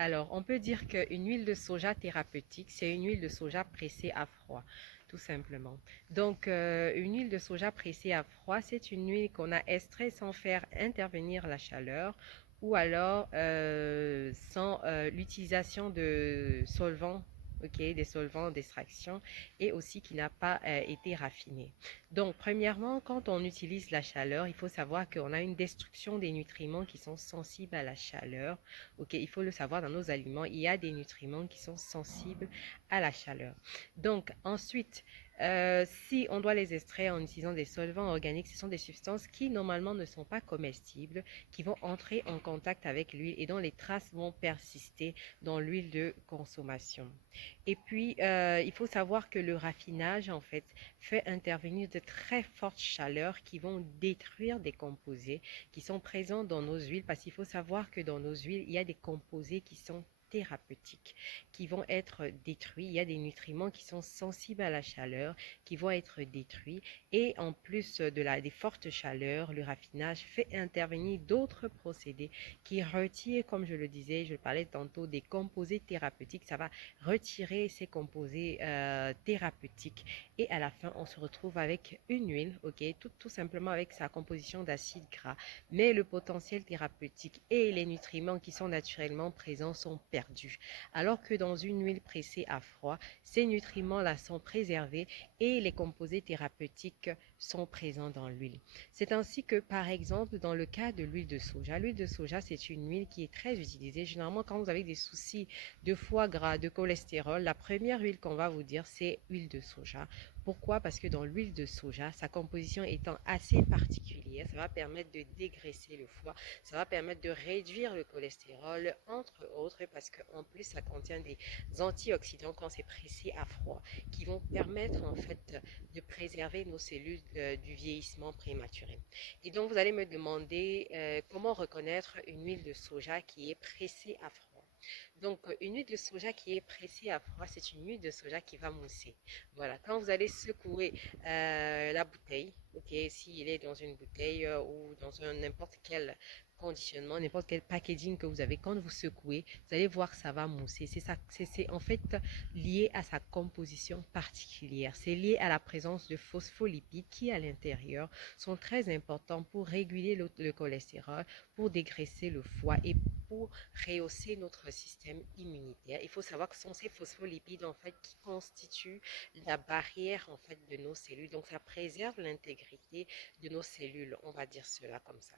Alors, on peut dire qu'une huile de soja thérapeutique, c'est une huile de soja pressée à froid, tout simplement. Donc, une huile de soja pressée à froid, c'est une huile qu'on a extraite sans faire intervenir la chaleur ou alors sans l'utilisation de solvants, ok, des solvants d'extraction et aussi qui n'a pas été raffinée. Donc, premièrement, quand on utilise la chaleur, il faut savoir qu'on a une destruction des nutriments qui sont sensibles à la chaleur. Ok, il faut le savoir, dans nos aliments, il y a des nutriments qui sont sensibles à la chaleur. Donc, ensuite, si on doit les extraire en utilisant des solvants organiques, ce sont des substances qui normalement ne sont pas comestibles, qui vont entrer en contact avec l'huile et dont les traces vont persister dans l'huile de consommation. Et puis, il faut savoir que le raffinage, en fait, fait intervenir de très fortes chaleurs qui vont détruire des composés qui sont présents dans nos huiles, parce qu'il faut savoir que dans nos huiles, il y a des composés qui sont thérapeutiques, qui vont être détruits. Il y a des nutriments qui sont sensibles à la chaleur, qui vont être détruits. Et en plus des fortes chaleurs, le raffinage fait intervenir d'autres procédés qui retirent, comme je le disais, je parlais tantôt des composés thérapeutiques. Ça va retirer ces composés thérapeutiques. Et à la fin, on se retrouve avec une huile, ok, tout simplement avec sa composition d'acides gras, mais le potentiel thérapeutique et les nutriments qui sont naturellement présents sont perdus. Alors que dans une huile pressée à froid, ces nutriments-là sont préservés et les composés thérapeutiques sont présents dans l'huile. C'est ainsi que, par exemple, dans le cas de l'huile de soja, c'est une huile qui est très utilisée. Généralement, quand vous avez des soucis de foie gras, de cholestérol, la première huile qu'on va vous dire, c'est huile de soja. Pourquoi? Parce que dans l'huile de soja, sa composition étant assez particulière, ça va permettre de dégraisser le foie, ça va permettre de réduire le cholestérol, entre autres, parce qu'en plus, ça contient des antioxydants quand c'est pressé à froid, qui vont permettre en fait de préserver nos cellules du vieillissement prématuré. Et donc, vous allez me demander comment reconnaître une huile de soja qui est pressée à froid. Donc, une huile de soja qui est pressée à froid, c'est une huile de soja qui va mousser. Voilà, quand vous allez secouer la bouteille, ok, s'il est dans une bouteille ou dans un n'importe quel conditionnement, n'importe quel packaging que vous avez, quand vous secouez, vous allez voir que ça va mousser. C'est en fait lié à sa composition particulière. C'est lié à la présence de phospholipides qui, à l'intérieur, sont très importants pour réguler le cholestérol, pour dégraisser le foie et pour rehausser notre système immunitaire. Il faut savoir que ce sont ces phospholipides en fait qui constituent la barrière en fait de nos cellules. Donc ça préserve l'intégrité de nos cellules, on va dire cela comme ça.